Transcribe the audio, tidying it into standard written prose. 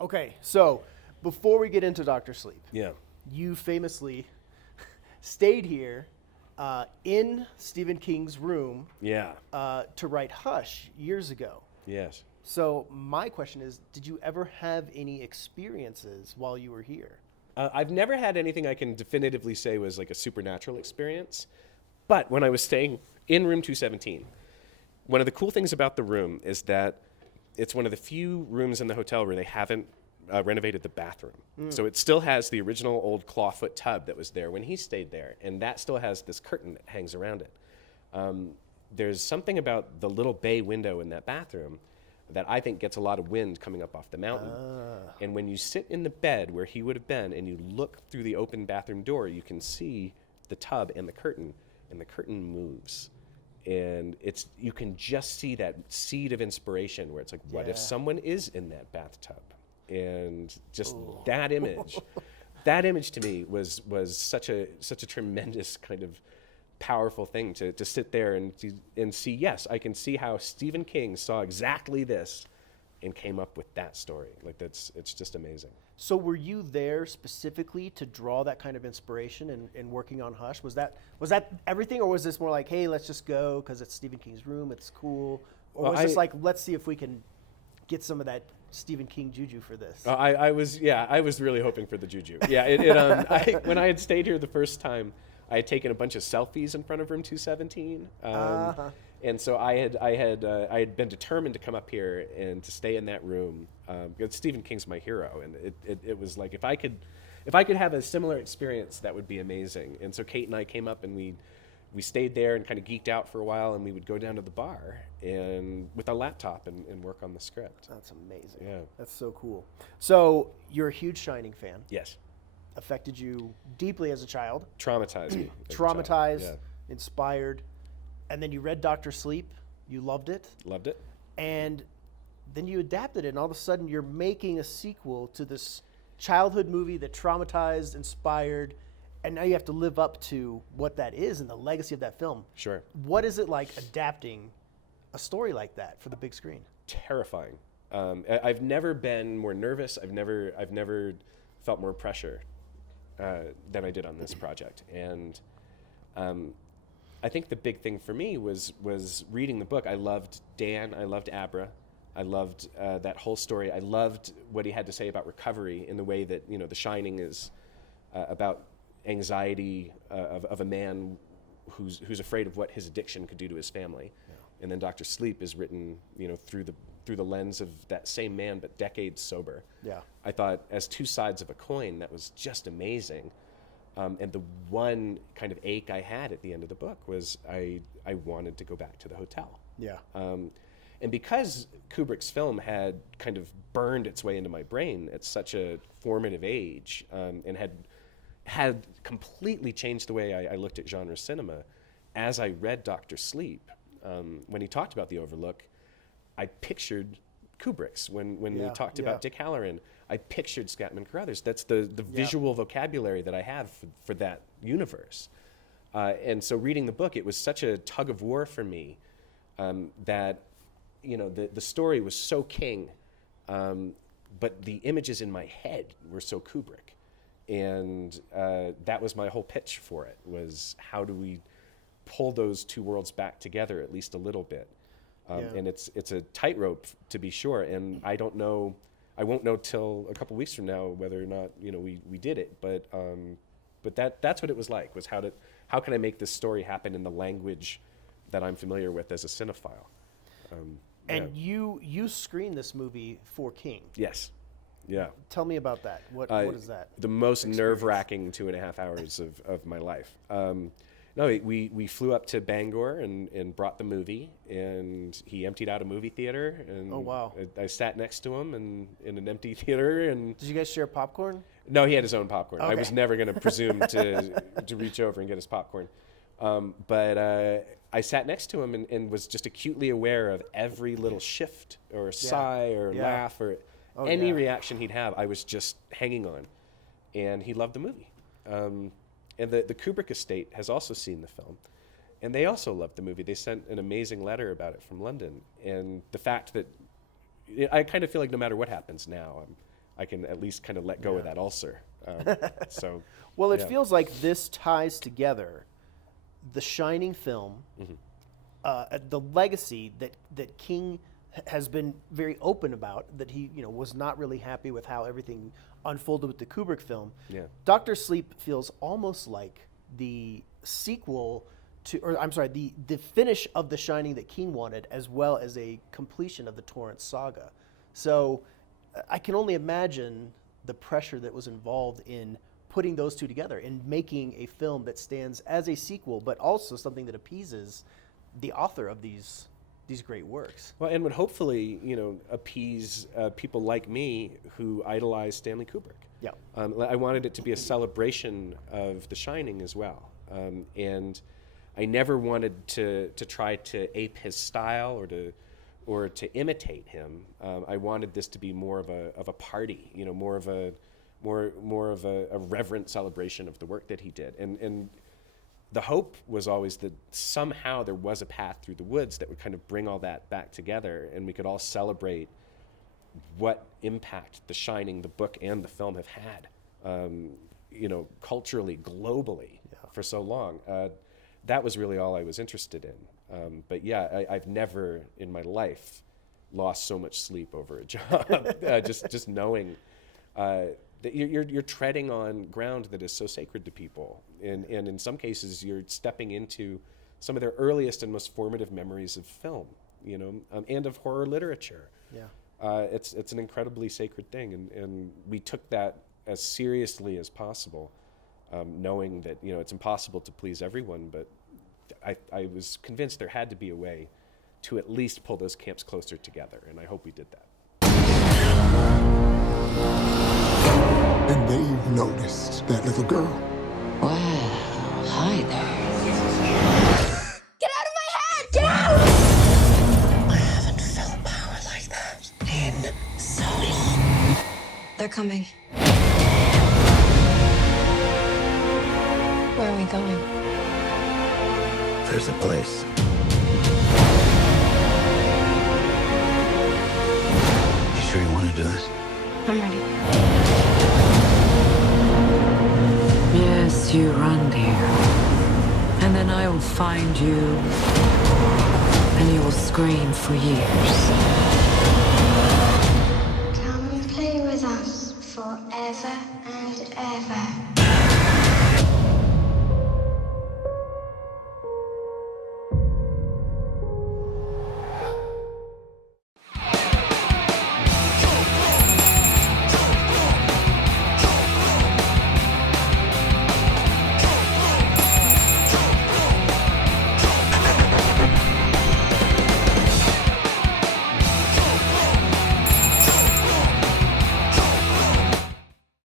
Okay, so before we get into Doctor Sleep, Yeah. you famously stayed here in Stephen King's room Yeah. to write Hush years ago. Yes. So my question is, did you ever have any experiences while you were here? I've never had anything I can definitively say was like a supernatural experience. But when I was staying in room 217, one of the cool things about the room is that it's one of the few rooms in the hotel where they haven't renovated the bathroom. So it still has the original old clawfoot tub that was there when he stayed there. And that still has this curtain that hangs around it. There's something about the little bay window in that bathroom that I think gets a lot of wind coming up off the mountain. And when you sit in the bed where he would have been and you look through the open bathroom door, you can see the tub and the curtain moves. And you can just see that seed of inspiration where it's like, what if someone is in that bathtub? And just that image to me was such a tremendous kind of powerful thing to sit there and see. Yes, I can see how Stephen King saw exactly this and came up with that story. Like it's just amazing. So were you there specifically to draw that kind of inspiration in working on Hush? Was that everything, or was this more like, hey, let's just go because it's Stephen King's room, it's cool? Or was this like, let's see if we can get some of that Stephen King juju for this? I was really hoping for the juju. Yeah, when I had stayed here the first time, I had taken a bunch of selfies in front of room 217. And so I had been determined to come up here and to stay in that room because Stephen King's my hero, and it was like if I could have a similar experience, that would be amazing. And so Kate and I came up and we stayed there and kind of geeked out for a while, and we would go down to the bar and with a laptop and work on the script. That's amazing. Yeah, that's so cool. So you're a huge Shining fan. Yes. Affected you deeply as a child. Traumatized me. Traumatized, inspired. And then you read Dr. Sleep. You loved it. Loved it. And then you adapted it, and all of a sudden you're making a sequel to this childhood movie that traumatized, inspired, and now you have to live up to what that is and the legacy of that film. Sure. What is it like adapting a story like that for the big screen? Terrifying. I've never been more nervous. I've never felt more pressure than I did on this project. And I think the big thing for me was reading the book. I loved Dan. I loved Abra. I loved that whole story. I loved what he had to say about recovery in the way that, The Shining is about anxiety of a man who's afraid of what his addiction could do to his family. Yeah. And then Dr. Sleep is written, through the lens of that same man, but decades sober. Yeah. I thought as two sides of a coin, that was just amazing. And the one kind of ache I had at the end of the book was I wanted to go back to the hotel. Yeah. And because Kubrick's film had kind of burned its way into my brain at such a formative age, and had completely changed the way I looked at genre cinema, as I read Dr. Sleep, when he talked about The Overlook, I pictured Kubrick's. When we talked about Dick Halloran, I pictured Scatman Carruthers. That's the visual vocabulary that I have for that universe. And so reading the book, it was such a tug of war for me that the story was so King, but the images in my head were so Kubrick. And that was my whole pitch for it, was how do we pull those two worlds back together at least a little bit. And it's a tightrope, to be sure, and I won't know till a couple weeks from now whether or not we did it, but that's what it was like, was how can I make this story happen in the language that I'm familiar with as a cinephile. And you screened this movie for King. Yes. Yeah. Tell me about that. What is that? The most nerve-wracking 2.5 hours of my life. No, we flew up to Bangor and brought the movie, and he emptied out a movie theater. And oh, wow. I sat next to him in an empty theater. And did you guys share popcorn? No, he had his own popcorn. Okay. I was never going to presume to reach over and get his popcorn. But I sat next to him and was just acutely aware of every little shift or sigh or laugh or any reaction he'd have. I was just hanging on. And he loved the movie. And the Kubrick estate has also seen the film, and they also loved the movie. They sent an amazing letter about it from London. And the fact that I kind of feel like no matter what happens now, I can at least kind of let go of that ulcer. So, well, it feels like this ties together the Shining film, the legacy that King has been very open about, that he was not really happy with how everything unfolded with the Kubrick film. Yeah. Dr. Sleep feels almost like the sequel to, or I'm sorry, the finish of The Shining that King wanted, as well as a completion of the Torrance saga. So I can only imagine the pressure that was involved in putting those two together and making a film that stands as a sequel, but also something that appeases the author of these great works. Well, and would hopefully, appease people like me who idolize Stanley Kubrick. Yeah. I wanted it to be a celebration of The Shining as well, and I never wanted to try to ape his style or to imitate him. I wanted this to be more of a party, more of a reverent celebration of the work that he did, and the hope was always that somehow there was a path through the woods that would kind of bring all that back together, and we could all celebrate what impact The Shining, the book and the film, have had, culturally, globally, for so long. That was really all I was interested in. But yeah, I've never in my life lost so much sleep over a job. Just knowing that you're treading on ground that is so sacred to people, and in some cases you're stepping into some of their earliest and most formative memories of film, and of horror literature. Yeah, it's an incredibly sacred thing, and we took that as seriously as possible, knowing that it's impossible to please everyone, but I was convinced there had to be a way to at least pull those camps closer together, and I hope we did that. And they've noticed that little girl. Wow, hi there. Get out of my head! Get out! I haven't felt power like that in so long. They're coming. Where are we going? There's a place. You sure you want to do this? I'm ready. Yes, you run, dear. And then I will find you, and you will scream for years. Come and play with us forever and ever.